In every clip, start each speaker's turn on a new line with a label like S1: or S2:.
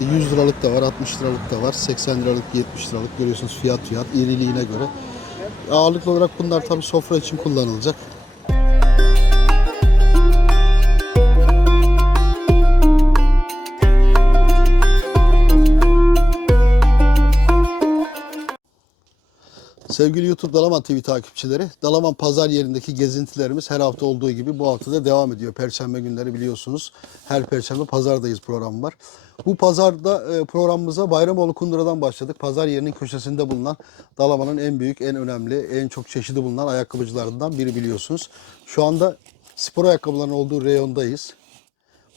S1: İşte 100 liralık da var, 60 liralık da var, 80 liralık, 70 liralık görüyorsunuz fiyat fiyat iriliğine göre. Ağırlıklı olarak bunlar tabii sofra için kullanılacak. Sevgili YouTube Dalaman TV takipçileri, Dalaman pazar yerindeki gezintilerimiz her hafta olduğu gibi bu hafta da devam ediyor. Perşembe günleri biliyorsunuz. Her perşembe pazardayız programı var. Bu pazarda e, programımıza Bayramoğlu Kundura'dan başladık. Pazar yerinin köşesinde bulunan Dalaman'ın en büyük, en önemli, en çok çeşidi bulunan ayakkabıcılarından biri biliyorsunuz. Şu anda spor ayakkabıların olduğu reyondayız.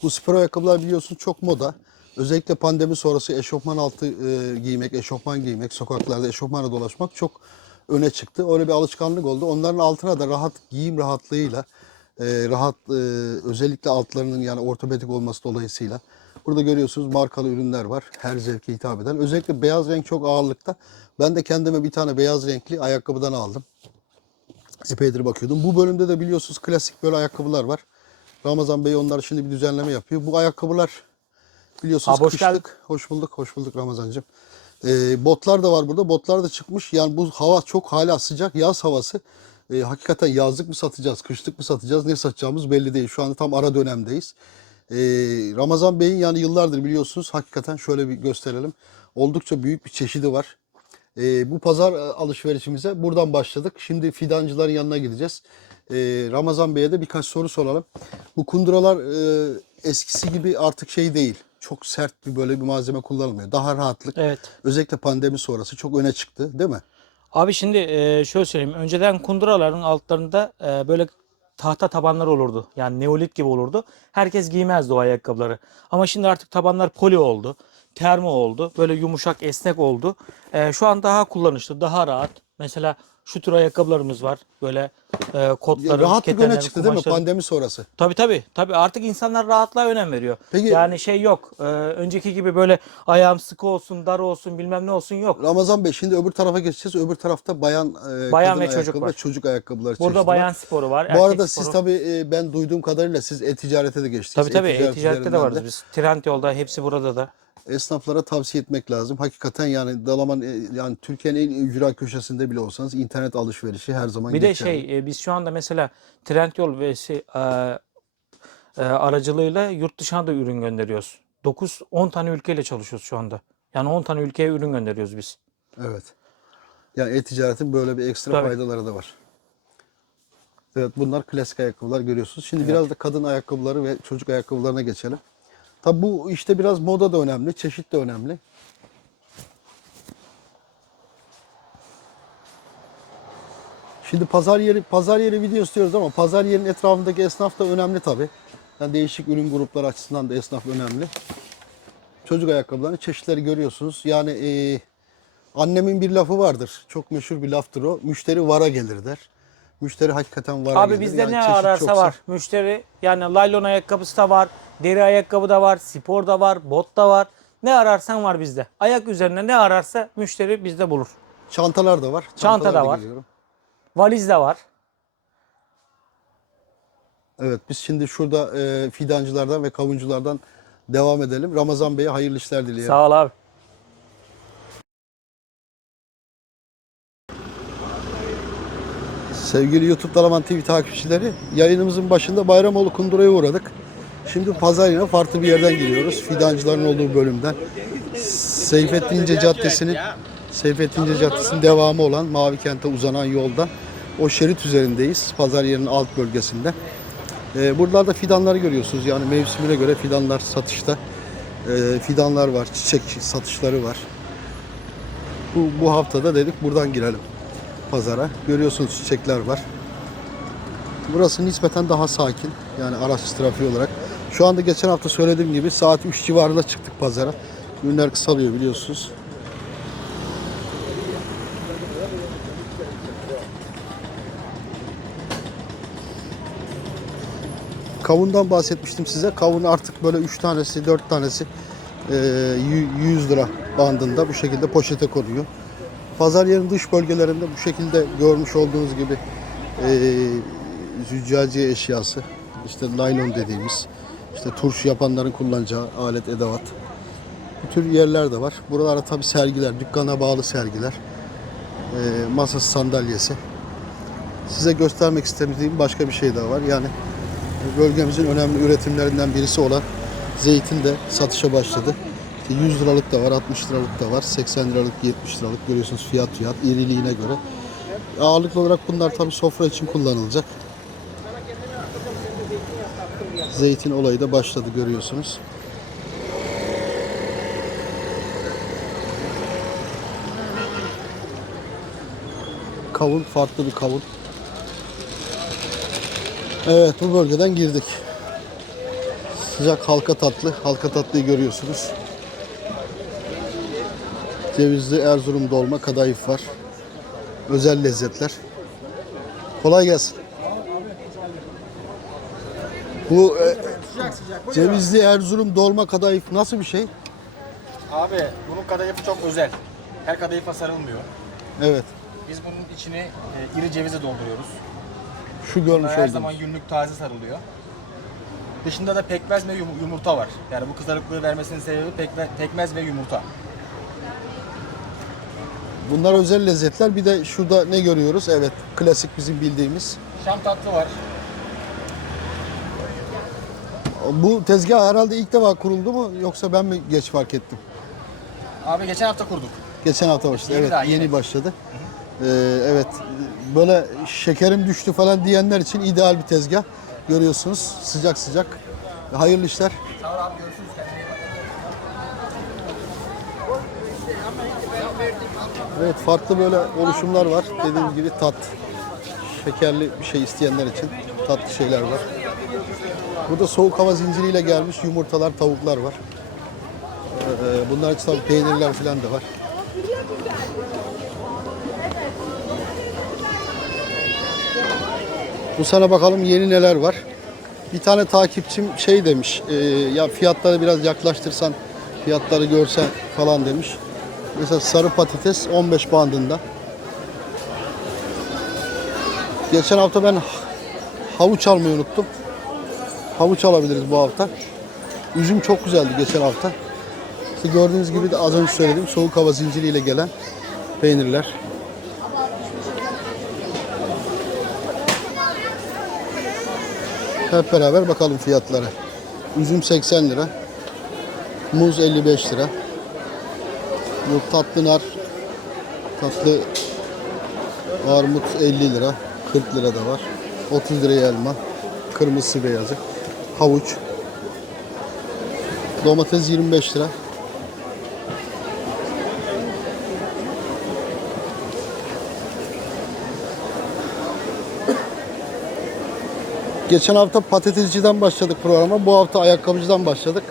S1: Bu spor ayakkabılar biliyorsunuz çok moda. Özellikle pandemi sonrası eşofman altı e, giymek, eşofman giymek, sokaklarda eşofmanla dolaşmak çok öne çıktı. Öyle bir alışkanlık oldu. Onların altına da rahat giyim rahatlığıyla, e, rahat e, özellikle altlarının yani ortopedik olması dolayısıyla burada görüyorsunuz markalı ürünler var. Her zevke hitap eden. Özellikle beyaz renk çok ağırlıkta. Ben de kendime bir tane beyaz renkli ayakkabıdan aldım. Epeydir bakıyordum. Bu bölümde de biliyorsunuz klasik böyle ayakkabılar var. Ramazan Bey onlar şimdi bir düzenleme yapıyor. Bu ayakkabılar biliyorsunuz
S2: Abi hoş
S1: kışlık.
S2: geldin.
S1: Hoş bulduk, hoş bulduk Ramazancığım. Ee, botlar da var burada. Botlar da çıkmış. Yani bu hava çok hala sıcak. Yaz havası. Ee, hakikaten yazlık mı satacağız, kışlık mı satacağız, ne satacağımız belli değil. Şu anda tam ara dönemdeyiz. Ee, Ramazan Bey'in yani yıllardır biliyorsunuz hakikaten şöyle bir gösterelim. Oldukça büyük bir çeşidi var. Ee, bu pazar e, alışverişimize buradan başladık. Şimdi fidancıların yanına gideceğiz. Ee, Ramazan Bey'e de birkaç soru soralım. Bu kunduralar e, eskisi gibi artık şey değil. Çok sert bir böyle bir malzeme kullanılmıyor. Daha rahatlık.
S2: Evet.
S1: Özellikle pandemi sonrası çok öne çıktı değil mi?
S2: Abi şimdi e, şöyle söyleyeyim. Önceden kunduraların altlarında e, böyle tahta tabanlar olurdu. Yani neolit gibi olurdu. Herkes giymezdi o ayakkabıları. Ama şimdi artık tabanlar poli oldu. Termo oldu. Böyle yumuşak, esnek oldu. E, şu an daha kullanışlı, daha rahat. Mesela şu tür ayakkabılarımız var. Böyle e, kotların,
S1: Rahatlık öne
S2: ketenlerin,
S1: çıktı değil mi
S2: kumaşların-
S1: pandemi sonrası?
S2: Tabii tabii. Tabii artık insanlar rahatlığa önem veriyor.
S1: Peki-
S2: yani şey yok. e, önceki gibi böyle ayağım sıkı olsun, dar olsun, bilmem ne olsun yok.
S1: Ramazan Bey şimdi öbür tarafa geçeceğiz. Öbür tarafta bayan, e,
S2: Bayan
S1: kadın
S2: ve çocuk
S1: ayakkabı
S2: var.
S1: çocuk ayakkabıları çeşidi
S2: Burada
S1: var.
S2: bayan sporu var,
S1: Bu
S2: erkek
S1: arada
S2: sporu.
S1: siz tabii e, ben duyduğum kadarıyla siz e-ticarete de geçtiniz.
S2: Tabii tabii
S1: E-ticaret
S2: e-ticarette de
S1: üzerinden
S2: varız biz. Trend yolda hepsi burada da.
S1: Esnaflara tavsiye etmek lazım. Hakikaten yani Dalaman e, yani Türkiye'nin en ücra köşesinde bile olsanız internet alışverişi her zaman
S2: Bir de
S1: geçerli.
S2: şey e, biz şu anda mesela Trendyol ve şey, e, e, aracılığıyla yurt dışına da ürün gönderiyoruz. 9-10 tane ülkeyle çalışıyoruz şu anda. Yani 10 tane ülkeye ürün gönderiyoruz biz.
S1: Evet. Yani e-ticaretin böyle bir ekstra
S2: Tabii.
S1: faydaları da var. Evet bunlar klasik ayakkabılar görüyorsunuz. Şimdi biraz da kadın ayakkabıları ve çocuk ayakkabılarına geçelim. Tabi bu işte biraz moda da önemli, çeşit de önemli. Şimdi pazar yeri pazar yeri video istiyoruz ama pazar yerinin etrafındaki esnaf da önemli tabi. Yani değişik ürün grupları açısından da esnaf önemli. Çocuk ayakkabılarının çeşitleri görüyorsunuz. Yani e, annemin bir lafı vardır. Çok meşhur bir laftır o. Müşteri vara gelir der. Müşteri hakikaten vara
S2: Abi
S1: gelir.
S2: bizde
S1: Yani
S2: ne ararsa
S1: çoksa-
S2: var. Müşteri yani laylon ayakkabısı da var, deri ayakkabı da var, spor da var, bot da var. Ne ararsan var bizde. Ayak üzerine ne ararsa müşteri bizde bulur.
S1: Çantalar da var.
S2: Çanta da
S1: Çantalar
S2: var.
S1: görüyorum.
S2: Valiz de var.
S1: Evet biz şimdi şurada e, fidancılardan ve kavunculardan devam edelim. Ramazan Bey'e hayırlı işler dileyelim.
S2: Sağ ol abi.
S1: Sevgili YouTube Dalaman TV takipçileri, yayınımızın başında Bayramoğlu Kundura'ya uğradık. Şimdi pazar yerine farklı bir yerden geliyoruz. Fidancıların olduğu bölümden. Seyfettin İnce Caddesi'nin Seyfettin İnce Caddesi'nin devamı olan Mavi Kent'e uzanan yoldan o şerit üzerindeyiz. Pazar yerinin alt bölgesinde. Ee, buralarda fidanları görüyorsunuz. Yani mevsimine göre fidanlar satışta. Ee, fidanlar var, çiçek satışları var. Bu, bu haftada dedik buradan girelim pazara. Görüyorsunuz çiçekler var. Burası nispeten daha sakin. Yani araç trafiği olarak. Şu anda geçen hafta söylediğim gibi saat 3 civarında çıktık pazara. Günler kısalıyor biliyorsunuz. Kavundan bahsetmiştim size. Kavun artık böyle 3 tanesi, 4 tanesi e, 100 lira bandında bu şekilde poşete konuyor. Pazar yerinin dış bölgelerinde bu şekilde görmüş olduğunuz gibi e, züccaciye eşyası, işte naylon dediğimiz, işte turşu yapanların kullanacağı alet edevat. Bu tür yerler de var. Buralarda tabi sergiler, dükkana bağlı sergiler. Ee, masası, sandalyesi. Size göstermek istemediğim başka bir şey daha var. Yani bölgemizin önemli üretimlerinden birisi olan zeytin de satışa başladı. İşte 100 liralık da var, 60 liralık da var, 80 liralık, 70 liralık görüyorsunuz fiyat fiyat iriliğine göre. Ağırlıklı olarak bunlar tabi sofra için kullanılacak. Zeytin olayı da başladı görüyorsunuz. Kavun farklı bir kavun. Evet bu bölgeden girdik. Sıcak halka tatlı. Halka tatlıyı görüyorsunuz. Cevizli Erzurum dolma kadayıf var. Özel lezzetler. Kolay gelsin. Bu e, cevizli Erzurum dolma kadayıf nasıl bir şey?
S3: Abi bunun kadayıfı çok özel. Her kadayıfa sarılmıyor.
S1: Evet.
S3: Biz bunun içine e, iri cevizi dolduruyoruz.
S1: Şu görmüş
S3: Her
S1: olduğunuz.
S3: zaman günlük taze sarılıyor. Dışında da pekmez ve yum- yumurta var. Yani bu kızarıklığı vermesinin sebebi pekme- pekmez ve yumurta.
S1: Bunlar özel lezzetler. Bir de şurada ne görüyoruz? Evet, klasik bizim bildiğimiz.
S3: Şam tatlı var.
S1: Bu tezgah herhalde ilk defa kuruldu mu yoksa ben mi geç fark ettim?
S3: Abi geçen hafta kurduk.
S1: Geçen hafta başladı.
S3: Yeni
S1: evet,
S3: daha,
S1: yeni
S3: yeni.
S1: başladı. Ee, evet, böyle şekerim düştü falan diyenler için ideal bir tezgah. Görüyorsunuz sıcak sıcak. Hayırlı işler.
S3: Sağ ol abi görüşürüz.
S1: Evet, farklı böyle oluşumlar var. Dediğim gibi tat, şekerli bir şey isteyenler için tatlı şeyler var. Burada soğuk hava zinciriyle gelmiş yumurtalar, tavuklar var. Ee, bunlar için tabii peynirler falan da var. Bu sene bakalım yeni neler var. Bir tane takipçim şey demiş, e, ya fiyatları biraz yaklaştırsan, fiyatları görsen falan demiş. Mesela sarı patates 15 bandında. Geçen hafta ben havuç almayı unuttum. Havuç alabiliriz bu hafta. Üzüm çok güzeldi geçen hafta. İşte gördüğünüz gibi de az önce söylediğim soğuk hava zinciriyle gelen peynirler. Hep beraber bakalım fiyatlara. Üzüm 80 lira. Muz 55 lira. Bu tatlı nar, tatlı armut 50 lira, 40 lira da var. 30 liraya elma, kırmızısı beyazı, havuç, domates 25 lira. Geçen hafta patatesciden başladık programa. Bu hafta ayakkabıcıdan başladık.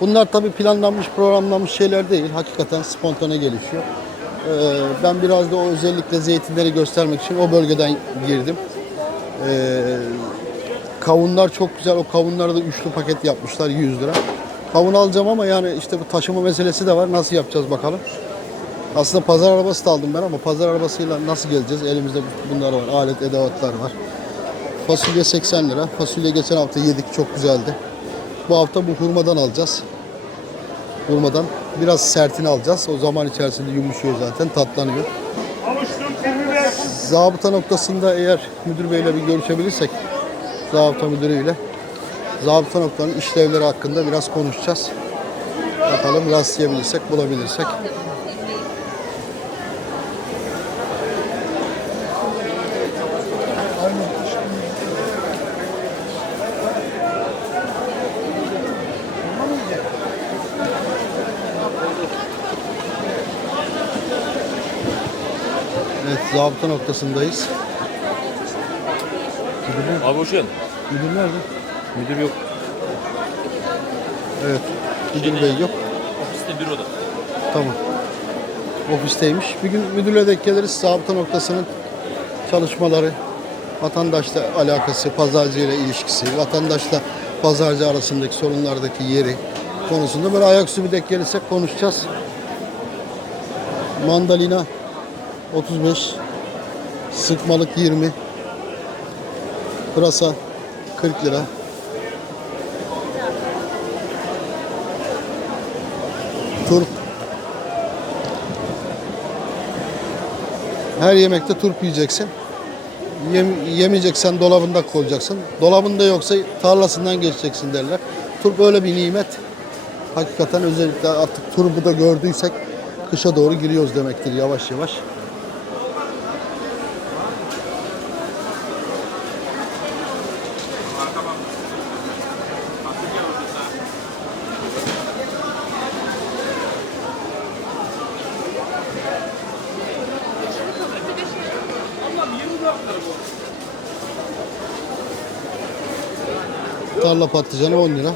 S1: Bunlar tabii planlanmış, programlanmış şeyler değil. Hakikaten spontane gelişiyor. Ee, ben biraz da o özellikle zeytinleri göstermek için o bölgeden girdim. Ee, kavunlar çok güzel. O kavunları da üçlü paket yapmışlar 100 lira. Kavun alacağım ama yani işte bu taşıma meselesi de var. Nasıl yapacağız bakalım. Aslında pazar arabası da aldım ben ama pazar arabasıyla nasıl geleceğiz? Elimizde bunlar var. Alet edevatlar var. Fasulye 80 lira. Fasulye geçen hafta yedik çok güzeldi. Bu hafta bu hurmadan alacağız. Hurmadan biraz sertini alacağız. O zaman içerisinde yumuşuyor zaten, tatlanıyor. Zabıta noktasında eğer müdür beyle bir görüşebilirsek, zabıta müdürüyle, zabıta noktanın işlevleri hakkında biraz konuşacağız. Bakalım rastlayabilirsek, bulabilirsek. Evet, zabıta noktasındayız.
S4: Abi hoş geldin.
S1: Müdür nerede?
S4: Müdür yok.
S1: Evet, müdür bey yok.
S4: Ofiste büroda.
S1: Tamam. Ofisteymiş. Bir gün müdürle denk geliriz. Zabıta noktasının çalışmaları, vatandaşla alakası, pazarcı ile ilişkisi, vatandaşla pazarcı arasındaki sorunlardaki yeri konusunda böyle ayaküstü bir denk gelirsek konuşacağız. Mandalina 35, sıkmalık 20, pırasa 40 lira, Turp. Her yemekte turp yiyeceksin. Yem, yemeyeceksen dolabında koyacaksın. Dolabında yoksa tarlasından geçeceksin derler. Turp öyle bir nimet. Hakikaten özellikle artık turbu da gördüysek kışa doğru giriyoruz demektir yavaş yavaş. Tarla patlıcanı 10 lira.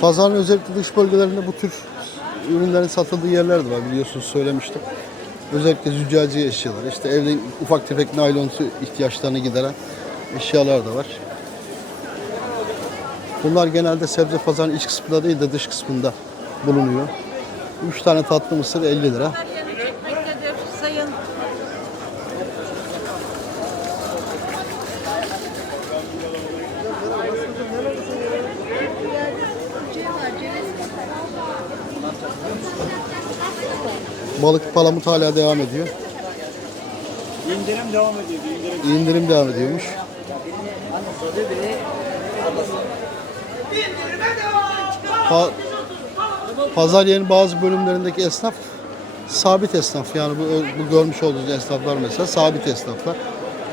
S1: Pazarın özellikle dış bölgelerinde bu tür ürünlerin satıldığı yerler de var biliyorsunuz söylemiştim. Özellikle züccaci eşyalar, işte evde ufak tefek naylonsu ihtiyaçlarını gideren eşyalar da var. Bunlar genelde sebze pazarının iç kısmında değil de dış kısmında bulunuyor. 3 tane tatlı mısır 50 lira. Balık palamut hala devam ediyor.
S5: İndirim devam ediyor. indirim.
S1: İndirim devam ediyormuş. Pa- Pazar yerinin bazı bölümlerindeki esnaf sabit esnaf. Yani bu, bu görmüş olduğunuz esnaflar mesela sabit esnaflar.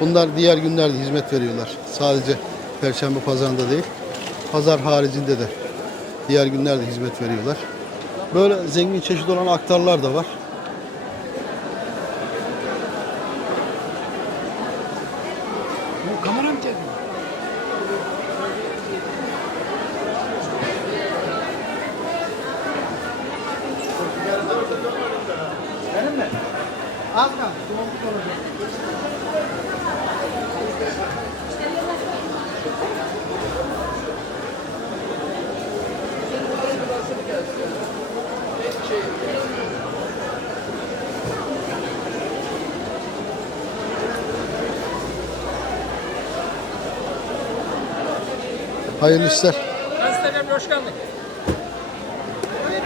S1: Bunlar diğer günlerde hizmet veriyorlar. Sadece Perşembe pazarında değil. Pazar haricinde de diğer günlerde hizmet veriyorlar. Böyle zengin çeşit olan aktarlar da var. Hayırlı işler.
S5: Gazeteler hoş geldin.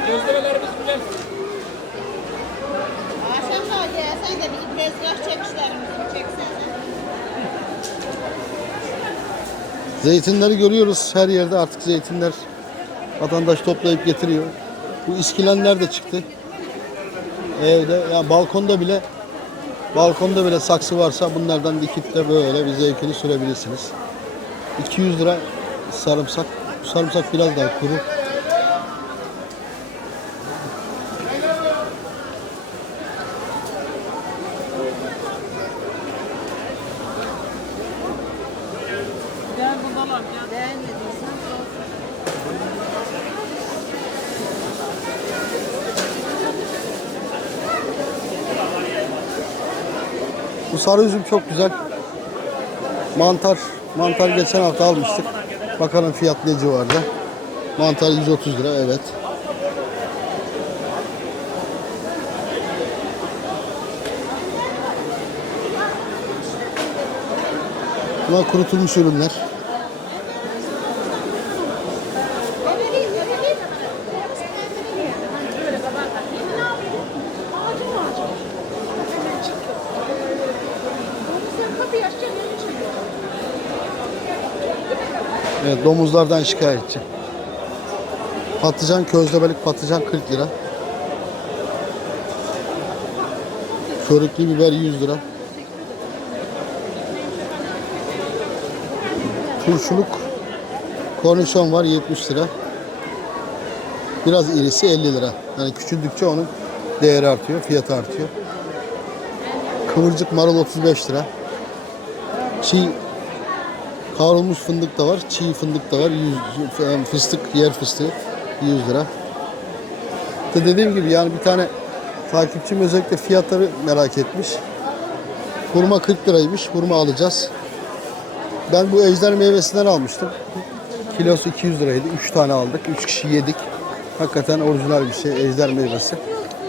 S5: Gözlemelerimiz güzel.
S6: Akşam da gelsen de bizim tezgah çekişlerimizi.
S1: Zeytinleri görüyoruz her yerde artık zeytinler vatandaş toplayıp getiriyor. Bu iskilenler de çıktı. Evde yani balkonda bile balkonda bile saksı varsa bunlardan dikip de böyle bir zevkini sürebilirsiniz. 200 lira sarımsak. Sarımsak biraz daha kuru. Bu sarı üzüm çok güzel. Mantar, mantar geçen hafta almıştık. Bakalım fiyat ne civarda. Mantar 130 lira evet. Bunlar kurutulmuş ürünler. Evet, domuzlardan şikayetçi. Patlıcan, közlemelik patlıcan 40 lira. Körüklü biber 100 lira. Turşuluk kornişon var 70 lira. Biraz irisi 50 lira. Yani küçüldükçe onun değeri artıyor, fiyatı artıyor. Kıvırcık marul 35 lira. Çiğ Kavrulmuş fındık da var, çiğ fındık da var. 100, e, fıstık, yer fıstığı 100 lira. İşte dediğim gibi yani bir tane takipçim özellikle fiyatları merak etmiş. Hurma 40 liraymış. Hurma alacağız. Ben bu ejder meyvesinden almıştım. Kilosu 200 liraydı. 3 tane aldık. 3 kişi yedik. Hakikaten orijinal bir şey ejder meyvesi.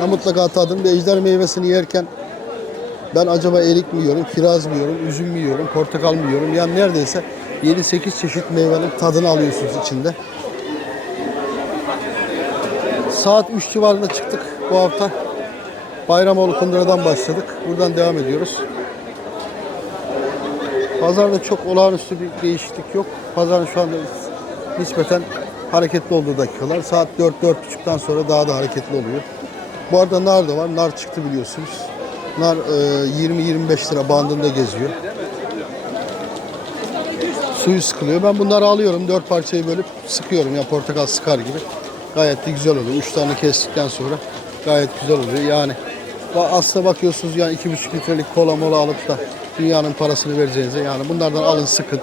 S1: Ben mutlaka tadım bir ejder meyvesini yerken Ben acaba erik mi yiyorum, kiraz mı yiyorum, üzüm mü yiyorum, portakal mı yiyorum? Yani neredeyse 7-8 çeşit meyvenin tadını alıyorsunuz içinde. Saat 3 civarında çıktık bu hafta. Bayramoğlu Kundura'dan başladık. Buradan devam ediyoruz. Pazarda çok olağanüstü bir değişiklik yok. Pazarın şu anda nispeten hareketli olduğu dakikalar. Saat 4-4.30'dan sonra daha da hareketli oluyor. Bu arada nar da var. Nar çıktı biliyorsunuz. Nar e, 20-25 lira bandında geziyor. Suyu sıkılıyor. Ben bunları alıyorum. Dört parçayı bölüp sıkıyorum. Ya portakal sıkar gibi. Gayet de güzel oluyor. Üç tane kestikten sonra gayet güzel oluyor. Yani aslında bakıyorsunuz yani iki buçuk litrelik kola mola alıp da dünyanın parasını vereceğinize yani bunlardan alın sıkın.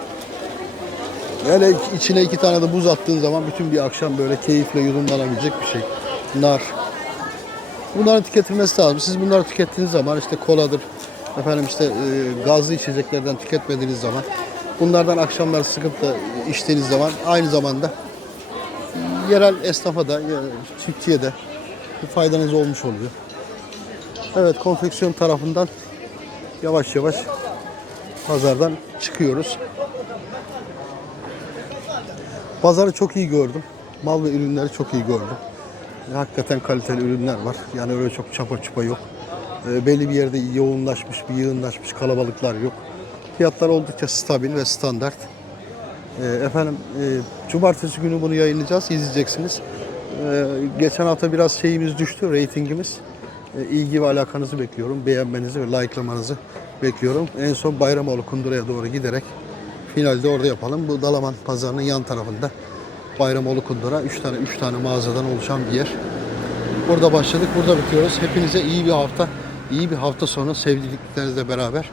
S1: Hele içine iki tane de buz attığın zaman bütün bir akşam böyle keyifle yudumlanabilecek bir şey. Nar. Bunların tüketilmesi lazım. Siz bunları tükettiğiniz zaman işte koladır, efendim işte e, gazlı içeceklerden tüketmediğiniz zaman bunlardan akşamlar sıkıp da içtiğiniz zaman aynı zamanda yerel esnafa da, e, çiftçiye de bir faydanız olmuş oluyor. Evet, konfeksiyon tarafından yavaş yavaş pazardan çıkıyoruz. Pazarı çok iyi gördüm. Mal ve ürünleri çok iyi gördüm. Hakikaten kaliteli ürünler var. Yani öyle çok çapa çupa yok. E, belli bir yerde yoğunlaşmış, bir yığınlaşmış kalabalıklar yok. Fiyatlar oldukça stabil ve standart. E, efendim e, cumartesi günü bunu yayınlayacağız, izleyeceksiniz. E, geçen hafta biraz şeyimiz düştü, reytingimiz. E, ilgi ve alakanızı bekliyorum. Beğenmenizi ve likelamanızı bekliyorum. En son Bayramoğlu Kundura'ya doğru giderek finalde orada yapalım. Bu Dalaman pazarının yan tarafında Bayramoğlu Kundura 3 tane 3 tane mağazadan oluşan bir yer. Burada başladık, burada bitiyoruz. Hepinize iyi bir hafta, iyi bir hafta sonu sevdiklerimizle beraber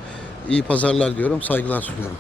S1: iyi pazarlar diyorum. Saygılar sunuyorum.